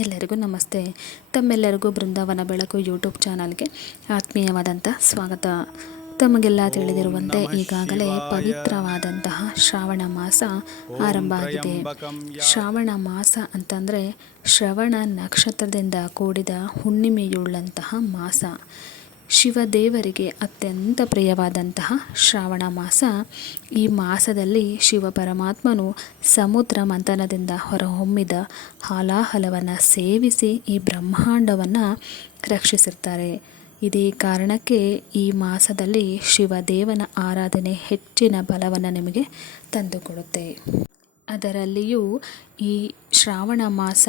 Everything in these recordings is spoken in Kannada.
ಎಲ್ಲರಿಗೂ ನಮಸ್ತೆ. ತಮ್ಮೆಲ್ಲರಿಗೂ ಬೃಂದಾವನ ಬೆಳಕು ಯೂಟ್ಯೂಬ್ ಚಾನಲ್ಗೆ ಆತ್ಮೀಯವಾದಂಥ ಸ್ವಾಗತ. ತಮಗೆಲ್ಲ ತಿಳಿದಿರುವಂತೆ ಈಗಾಗಲೇ ಪವಿತ್ರವಾದಂತಹ ಶ್ರಾವಣ ಮಾಸ ಆರಂಭ ಆಗಿದೆ. ಶ್ರಾವಣ ಮಾಸ ಅಂತಂದರೆ ಶ್ರವಣ ನಕ್ಷತ್ರದಿಂದ ಕೂಡಿದ ಹುಣ್ಣಿಮೆಯುಳ್ಳಂತಹ ಮಾಸ. ಶಿವದೇವರಿಗೆ ಅತ್ಯಂತ ಪ್ರಿಯವಾದಂತಹ ಶ್ರಾವಣ ಮಾಸ. ಈ ಮಾಸದಲ್ಲಿ ಶಿವ ಪರಮಾತ್ಮನು ಸಮುದ್ರ ಮಂಥನದಿಂದ ಹೊರಹೊಮ್ಮಿದ ಹಾಲಾಹಲವನ್ನು ಸೇವಿಸಿ ಈ ಬ್ರಹ್ಮಾಂಡವನ್ನು ರಕ್ಷಿಸಿರ್ತಾರೆ. ಇದೇ ಕಾರಣಕ್ಕೆ ಈ ಮಾಸದಲ್ಲಿ ಶಿವದೇವನ ಆರಾಧನೆ ಹೆಚ್ಚಿನ ಬಲವನ್ನು ನಿಮಗೆ ತಂದುಕೊಡುತ್ತೆ. ಅದರಲ್ಲಿಯೂ ಈ ಶ್ರಾವಣ ಮಾಸ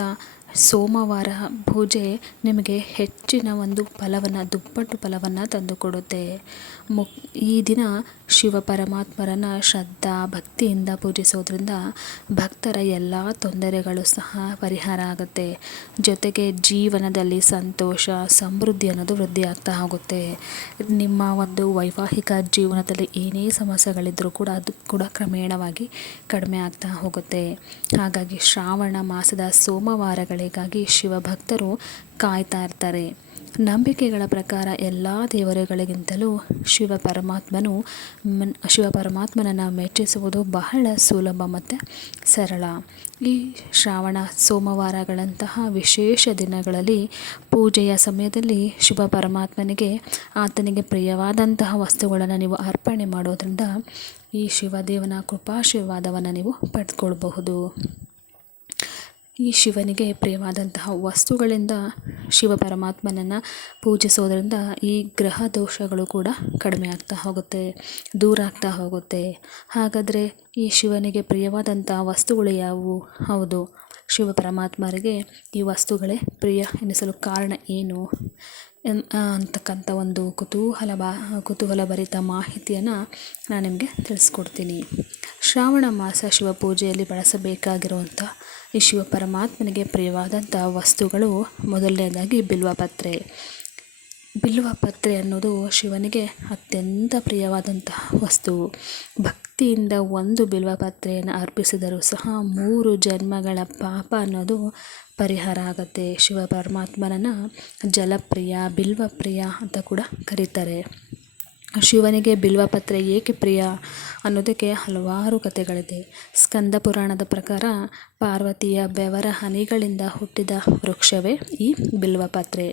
ಸೋಮವಾರ ಪೂಜೆ ನಿಮಗೆ ಹೆಚ್ಚಿನ ಒಂದು ಫಲವನ್ನು, ದುಪ್ಪಟ್ಟು ಫಲವನ್ನು ತಂದುಕೊಡುತ್ತೆ. ಈ ದಿನ ಶಿವ ಪರಮಾತ್ಮರನ್ನು ಶ್ರದ್ಧಾ ಭಕ್ತಿಯಿಂದ ಪೂಜಿಸೋದ್ರಿಂದ ಭಕ್ತರ ಎಲ್ಲ ತೊಂದರೆಗಳು ಸಹ ಪರಿಹಾರ ಆಗುತ್ತೆ. ಜೊತೆಗೆ ಜೀವನದಲ್ಲಿ ಸಂತೋಷ, ಸಮೃದ್ಧಿ ಅನ್ನೋದು ವೃದ್ಧಿ ಆಗ್ತಾ ಹೋಗುತ್ತೆ. ನಿಮ್ಮ ಒಂದು ವೈವಾಹಿಕ ಜೀವನದಲ್ಲಿ ಏನೇ ಸಮಸ್ಯೆಗಳಿದ್ದರೂ ಕೂಡ ಅದು ಕೂಡ ಕ್ರಮೇಣವಾಗಿ ಕಡಿಮೆ ಆಗ್ತಾ ಹೋಗುತ್ತೆ. ಹಾಗಾಗಿ ಶ್ರಾವಣ ಮಾಸದ ಸೋಮವಾರಗಳಿಗಾಗಿ ಶಿವಭಕ್ತರು ಕಾಯ್ತಾ ಇರ್ತಾರೆ. ನಂಬಿಕೆಗಳ ಪ್ರಕಾರ ಎಲ್ಲ ದೇವರುಗಳಿಗಿಂತಲೂ ಶಿವ ಪರಮಾತ್ಮನನ್ನು ಮೆಚ್ಚಿಸುವುದು ಬಹಳ ಸುಲಭ ಮತ್ತು ಸರಳ. ಈ ಶ್ರಾವಣ ಸೋಮವಾರಗಳಂತಹ ವಿಶೇಷ ದಿನಗಳಲ್ಲಿ ಪೂಜೆಯ ಸಮಯದಲ್ಲಿ ಶಿವ ಪರಮಾತ್ಮನಿಗೆ ಆತನಿಗೆ ಪ್ರಿಯವಾದಂತಹ ವಸ್ತುಗಳನ್ನು ನೀವು ಅರ್ಪಣೆ ಮಾಡೋದ್ರಿಂದ ಈ ಶಿವದೇವನ ಕೃಪಾಶೀರ್ವಾದವನ್ನು ನೀವು ಪಡೆದುಕೊಳ್ಬಹುದು. ಈ ಶಿವನಿಗೆ ಪ್ರಿಯವಾದಂತಹ ವಸ್ತುಗಳಿಂದ ಶಿವ ಪರಮಾತ್ಮನನ್ನು ಪೂಜಿಸೋದ್ರಿಂದ ಈ ಗ್ರಹ ದೋಷಗಳು ಕೂಡ ಕಡಿಮೆ ಆಗ್ತಾ ಹೋಗುತ್ತೆ, ದೂರ ಆಗ್ತಾ ಹೋಗುತ್ತೆ. ಹಾಗಾದರೆ ಈ ಶಿವನಿಗೆ ಪ್ರಿಯವಾದಂಥ ವಸ್ತುಗಳು ಯಾವುವು? ಹೌದು, ಶಿವ ಪರಮಾತ್ಮರಿಗೆ ಈ ವಸ್ತುಗಳೇ ಪ್ರಿಯ ಎನಿಸಲು ಕಾರಣ ಏನು ಅಂತಕ್ಕಂಥ ಒಂದು ಕುತೂಹಲಭರಿತ ಮಾಹಿತಿಯನ್ನು ನಾನು ನಿಮಗೆ ತಿಳಿಸ್ಕೊಡ್ತೀನಿ. ಶ್ರಾವಣ ಮಾಸ ಶಿವ ಪೂಜೆಯಲ್ಲಿ ಬಳಸಬೇಕಾಗಿರುವಂಥ ಈ ಶಿವ ಪರಮಾತ್ಮನಿಗೆ ಪ್ರಿಯವಾದಂಥ ವಸ್ತುಗಳು ಮೊದಲನೇದಾಗಿ ಬಿಲ್ವಪತ್ರೆ. ಬಿಲ್ವಪತ್ರೆ ಅನ್ನೋದು ಶಿವನಿಗೆ ಅತ್ಯಂತ ಪ್ರಿಯವಾದಂತಹ ವಸ್ತು. ಭಕ್ತಿಯಿಂದ ಒಂದು ಬಿಲ್ವಪತ್ರೆಯನ್ನು ಅರ್ಪಿಸಿದರೂ ಸಹ 3 ಜನ್ಮಗಳ ಪಾಪ ಅನ್ನೋದು ಪರಿಹಾರ ಆಗುತ್ತೆ. ಶಿವ ಪರಮಾತ್ಮನನ್ನು ಜಲಪ್ರಿಯ, ಬಿಲ್ವಪ್ರಿಯ ಅಂತ ಕೂಡ ಕರೀತಾರೆ. ಶಿವನಿಗೆ ಬಿಲ್ವಪತ್ರೆ ಏಕೆ ಪ್ರಿಯ ಅನ್ನೋದಕ್ಕೆ ಹಲವಾರು ಕಥೆಗಳಿದೆ. ಸ್ಕಂದ ಪುರಾಣದ ಪ್ರಕಾರ ಪಾರ್ವತಿಯ ಬೆವರ ಹನಿಗಳಿಂದ ಹುಟ್ಟಿದ ವೃಕ್ಷವೇ ಈ ಬಿಲ್ವಪತ್ರೆ.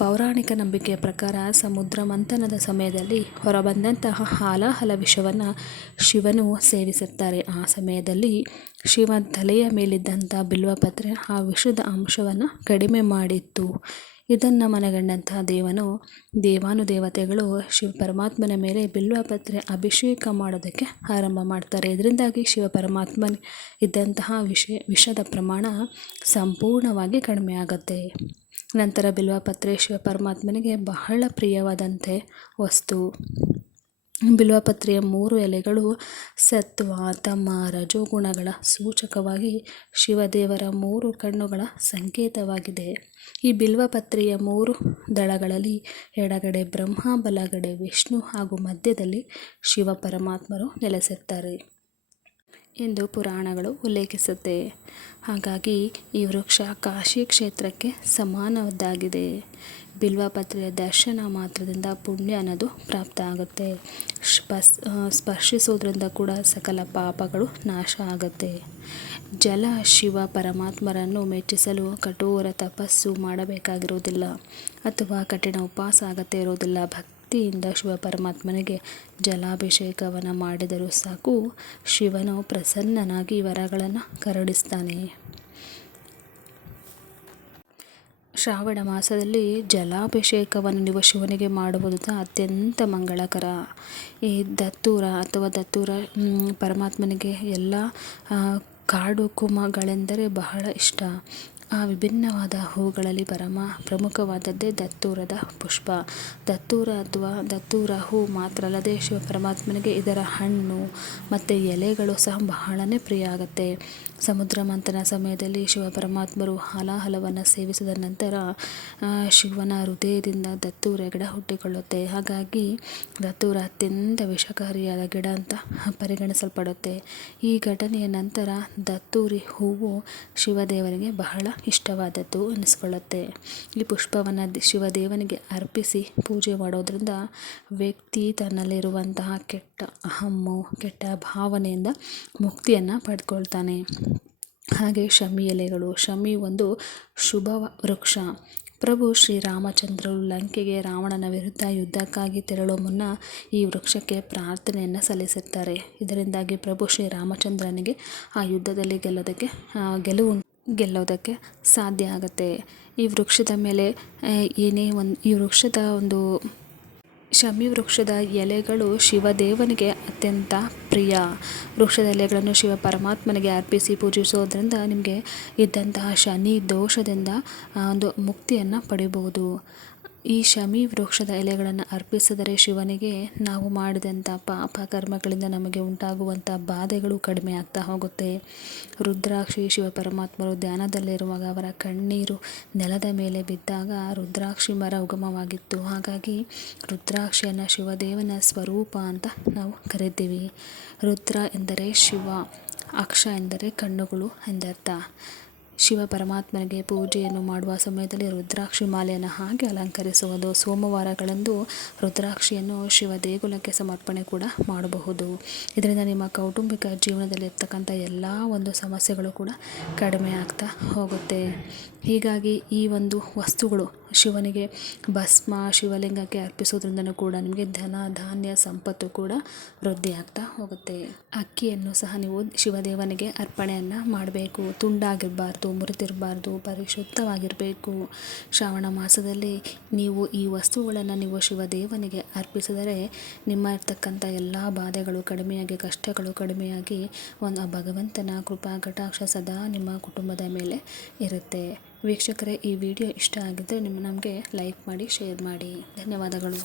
ಪೌರಾಣಿಕ ನಂಬಿಕೆಯ ಪ್ರಕಾರ ಸಮುದ್ರ ಮಂಥನದ ಸಮಯದಲ್ಲಿ ಹೊರಬಂದಂತಹ ಹಾಲಾಹಲ ವಿಷವನ್ನು ಶಿವನು ಸೇವಿಸುತ್ತಾರೆ. ಆ ಸಮಯದಲ್ಲಿ ಶಿವ ತಲೆಯ ಮೇಲಿದ್ದಂಥ ಬಿಲ್ವಪತ್ರೆ ಆ ವಿಷದ ಅಂಶವನ್ನು ಕಡಿಮೆ ಮಾಡಿತ್ತು. ಇದನ್ನು ಮನಗಂಡಂತಹ ದೇವಾನುದೇವತೆಗಳು ಶಿವ ಪರಮಾತ್ಮನ ಮೇಲೆ ಬಿಲ್ವಪತ್ರೆ ಅಭಿಷೇಕ ಮಾಡೋದಕ್ಕೆ ಆರಂಭ ಮಾಡ್ತಾರೆ. ಇದರಿಂದಾಗಿ ಶಿವ ಪರಮಾತ್ಮನ ಇದ್ದಂತಹ ವಿಷದ ಪ್ರಮಾಣ ಸಂಪೂರ್ಣವಾಗಿ ಕಡಿಮೆ ಆಗುತ್ತೆ. ನಂತರ ಬಿಲ್ವಪತ್ರೆ ಶಿವ ಪರಮಾತ್ಮನಿಗೆ ಬಹಳ ಪ್ರಿಯವಾದಂತೆ ವಸ್ತು. ಬಿಲ್ವಪತ್ರೆಯ 3 ಎಲೆಗಳು ಸತ್ವ, ತಮ, ರಜೋಗುಣಗಳ ಸೂಚಕವಾಗಿ ಶಿವದೇವರ 3 ಕಣ್ಣುಗಳ ಸಂಕೇತವಾಗಿದೆ. ಈ ಬಿಲ್ವಪತ್ರೆಯ 3 ದಳಗಳಲ್ಲಿ ಎಡಗಡೆ ಬ್ರಹ್ಮ, ಬಲಗಡೆ ವಿಷ್ಣು ಹಾಗೂ ಮಧ್ಯದಲ್ಲಿ ಶಿವ ಪರಮಾತ್ಮರು ನೆಲೆಸಿರ್ತಾರೆ ಎಂದು ಪುರಾಣಗಳು ಉಲ್ಲೇಖಿಸುತ್ತೆ. ಹಾಗಾಗಿ ಈ ವೃಕ್ಷ ಕಾಶಿ ಕ್ಷೇತ್ರಕ್ಕೆ ಸಮಾನವಾಗಿದೆ. ಬಿಲ್ವಪತ್ರೆಯ ದರ್ಶನ ಮಾತ್ರದಿಂದ ಪುಣ್ಯ ಅನ್ನೋದು ಪ್ರಾಪ್ತ ಆಗುತ್ತೆ. ಸ್ಪರ್ಶಿಸೋದ್ರಿಂದ ಕೂಡ ಸಕಲ ಪಾಪಗಳು ನಾಶ ಆಗುತ್ತೆ. ಜಲ ಶಿವ ಪರಮಾತ್ಮರನ್ನು ಮೆಚ್ಚಿಸಲು ಕಠೋರ ತಪಸ್ಸು ಮಾಡಬೇಕಾಗಿರುವುದಿಲ್ಲ ಅಥವಾ ಕಠಿಣ ಉಪವಾಸ ಅಗತ್ಯ ಇರುವುದಿಲ್ಲ. ಭಕ್ತಿಯಿಂದ ಶಿವ ಪರಮಾತ್ಮನಿಗೆ ಜಲಾಭಿಷೇಕವನ್ನು ಮಾಡಿದರೂ ಸಾಕು, ಶಿವನು ಪ್ರಸನ್ನನಾಗಿ ವರಗಳನ್ನು ಕರುಣಿಸ್ತಾನೆ. ಶ್ರಾವಣ ಮಾಸದಲ್ಲಿ ಜಲಾಭಿಷೇಕವನ್ನು ನೀವು ಶಿವನಿಗೆ ಮಾಡುವುದು ಅತ್ಯಂತ ಮಂಗಳಕರ. ಈ ದತ್ತೂರ ಪರಮಾತ್ಮನಿಗೆ ಎಲ್ಲ ಕಾಡು ಕುಮಗಳೆಂದರೆ ಬಹಳ ಇಷ್ಟ. ಆ ವಿಭಿನ್ನವಾದ ಹೂಗಳಲ್ಲಿ ಪ್ರಮುಖವಾದದ್ದೇ ದತ್ತೂರದ ಪುಷ್ಪ. ದತ್ತೂರ ಹೂ ಮಾತ್ರ ಅಲ್ಲದೆ ಶಿವ ಪರಮಾತ್ಮನಿಗೆ ಇದರ ಹಣ್ಣು ಮತ್ತು ಎಲೆಗಳು ಸಹ ಬಹಳನೇ ಪ್ರಿಯ ಆಗುತ್ತೆ. ಸಮುದ್ರ ಮಂಥನ ಸಮಯದಲ್ಲಿ ಶಿವ ಪರಮಾತ್ಮರು ಹಾಲಾಹಲವನ್ನು ಸೇವಿಸಿದ ನಂತರ ಶಿವನ ಹೃದಯದಿಂದ ದತ್ತೂರ ಗಿಡ ಹುಟ್ಟಿಕೊಳ್ಳುತ್ತೆ. ಹಾಗಾಗಿ ದತ್ತೂರ ಅತ್ಯಂತ ವಿಷಕಾರಿಯಾದ ಗಿಡ ಅಂತ ಪರಿಗಣಿಸಲ್ಪಡುತ್ತೆ. ಈ ಘಟನೆಯ ನಂತರ ದತ್ತೂರಿ ಹೂವು ಶಿವದೇವರಿಗೆ ಬಹಳ ಇಷ್ಟವಾದದ್ದು ಅನಿಸ್ಕೊಳ್ಳುತ್ತೆ. ಈ ಪುಷ್ಪವನ್ನು ಶಿವದೇವನಿಗೆ ಅರ್ಪಿಸಿ ಪೂಜೆ ಮಾಡೋದ್ರಿಂದ ವ್ಯಕ್ತಿ ತನ್ನಲ್ಲಿರುವಂತಹ ಕೆಟ್ಟ ಅಹಮ್ಮು, ಕೆಟ್ಟ ಭಾವನೆಯಿಂದ ಮುಕ್ತಿಯನ್ನು ಪಡ್ಕೊಳ್ತಾನೆ. ಹಾಗೆ ಶಮಿ ಎಲೆಗಳು. ಶಮಿ ಒಂದು ಶುಭ ವೃಕ್ಷ. ಪ್ರಭು ಶ್ರೀರಾಮಚಂದ್ರರು ಲಂಕೆಗೆ ರಾವಣನ ವಿರುದ್ಧ ಯುದ್ಧಕ್ಕಾಗಿ ತೆರಳುವ ಮುನ್ನ ಈ ವೃಕ್ಷಕ್ಕೆ ಪ್ರಾರ್ಥನೆಯನ್ನು ಸಲ್ಲಿಸುತ್ತಾರೆ. ಇದರಿಂದಾಗಿ ಪ್ರಭು ಶ್ರೀರಾಮಚಂದ್ರನಿಗೆ ಆ ಯುದ್ಧದಲ್ಲಿ ಗೆಲ್ಲೋದಕ್ಕೆ ಸಾಧ್ಯ ಆಗುತ್ತೆ. ಈ ವೃಕ್ಷದ ಮೇಲೆ ಈ ವೃಕ್ಷದ ಶಮಿ ವೃಕ್ಷದ ಎಲೆಗಳು ಶಿವದೇವನಿಗೆ ಅತ್ಯಂತ ಪ್ರಿಯ. ವೃಕ್ಷದ ಎಲೆಗಳನ್ನು ಶಿವ ಪರಮಾತ್ಮನಿಗೆ ಅರ್ಪಿಸಿ ಪೂಜಿಸೋದ್ರಿಂದ ನಿಮಗೆ ಇದ್ದಂತಹ ಶನಿ ದೋಷದಿಂದ ಒಂದು ಮುಕ್ತಿಯನ್ನು ಪಡಿಬಹುದು. ಈ ಶಮಿ ವೃಕ್ಷದ ಎಲೆಗಳನ್ನು ಅರ್ಪಿಸಿದರೆ ಶಿವನಿಗೆ ನಾವು ಮಾಡಿದಂಥ ಪಾಪ ಕರ್ಮಗಳಿಂದ ನಮಗೆ ಉಂಟಾಗುವಂಥ ಬಾಧೆಗಳು ಕಡಿಮೆ ಆಗ್ತಾ ಹೋಗುತ್ತೆ. ರುದ್ರಾಕ್ಷಿ ಶಿವ ಪರಮಾತ್ಮರು ಧ್ಯಾನದಲ್ಲಿರುವಾಗ ಅವರ ಕಣ್ಣೀರು ನೆಲದ ಮೇಲೆ ಬಿದ್ದಾಗ ರುದ್ರಾಕ್ಷಿ ಮರ ಉಗಮವಾಗಿತ್ತು. ಹಾಗಾಗಿ ರುದ್ರಾಕ್ಷಿಯನ್ನು ಶಿವದೇವನ ಸ್ವರೂಪ ಅಂತ ನಾವು ಕರಿತೀವಿ. ರುದ್ರ ಎಂದರೆ ಶಿವ, ಅಕ್ಷ ಎಂದರೆ ಕಣ್ಣುಗಳು ಎಂದರ್ಥ. ಶಿವ ಪರಮಾತ್ಮನಿಗೆ ಪೂಜೆಯನ್ನು ಮಾಡುವ ಸಮಯದಲ್ಲಿ ರುದ್ರಾಕ್ಷಿ ಮಾಲೆಯನ್ನು ಹಾಗೆ ಅಲಂಕರಿಸುವುದು. ಸೋಮವಾರಗಳಂದು ರುದ್ರಾಕ್ಷಿಯನ್ನು ಶಿವ ದೇಗುಲಕ್ಕೆ ಸಮರ್ಪಣೆ ಕೂಡ ಮಾಡಬಹುದು. ಇದರಿಂದ ನಿಮ್ಮ ಕೌಟುಂಬಿಕ ಜೀವನದಲ್ಲಿರ್ತಕ್ಕಂಥ ಎಲ್ಲ ಒಂದು ಸಮಸ್ಯೆಗಳು ಕೂಡ ಕಡಿಮೆ ಆಗ್ತಾ ಹೋಗುತ್ತೆ. ಹೀಗಾಗಿ ಈ ಒಂದು ವಸ್ತುಗಳು ಶಿವನಿಗೆ ಭಸ್ಮ, ಶಿವಲಿಂಗಕ್ಕೆ ಅರ್ಪಿಸೋದ್ರಿಂದನೂ ಕೂಡ ನಿಮಗೆ ಧನ ಧಾನ್ಯ ಸಂಪತ್ತು ಕೂಡ ವೃದ್ಧಿ ಆಗ್ತಾ ಹೋಗುತ್ತೆ. ಅಕ್ಕಿಯನ್ನು ಸಹ ನೀವು ಶಿವದೇವನಿಗೆ ಅರ್ಪಣೆಯನ್ನು ಮಾಡಬೇಕು. ತುಂಡಾಗಿರಬಾರ್ದು, ಮುರಿದಿರಬಾರ್ದು, ಪರಿಶುದ್ಧವಾಗಿರಬೇಕು. ಶ್ರಾವಣ ಮಾಸದಲ್ಲಿ ನೀವು ಈ ವಸ್ತುಗಳನ್ನು ನೀವು ಶಿವದೇವನಿಗೆ ಅರ್ಪಿಸಿದರೆ ನಿಮ್ಮ ಇರ್ತಕ್ಕಂಥ ಎಲ್ಲ ಬಾಧೆಗಳು ಕಡಿಮೆಯಾಗಿ, ಕಷ್ಟಗಳು ಕಡಿಮೆಯಾಗಿ ಒಂದು ಭಗವಂತನ ಕೃಪಾ ಕಟಾಕ್ಷ ಸದಾ ನಿಮ್ಮ ಕುಟುಂಬದ ಮೇಲೆ ಇರುತ್ತೆ. ವೀಕ್ಷಕರೇ, ಈ ವಿಡಿಯೋ ಇಷ್ಟ ಆಗಿದ್ದರೆ ನಮಗೆ ಲೈಕ್ ಮಾಡಿ, ಶೇರ್ ಮಾಡಿ. ಧನ್ಯವಾದಗಳು.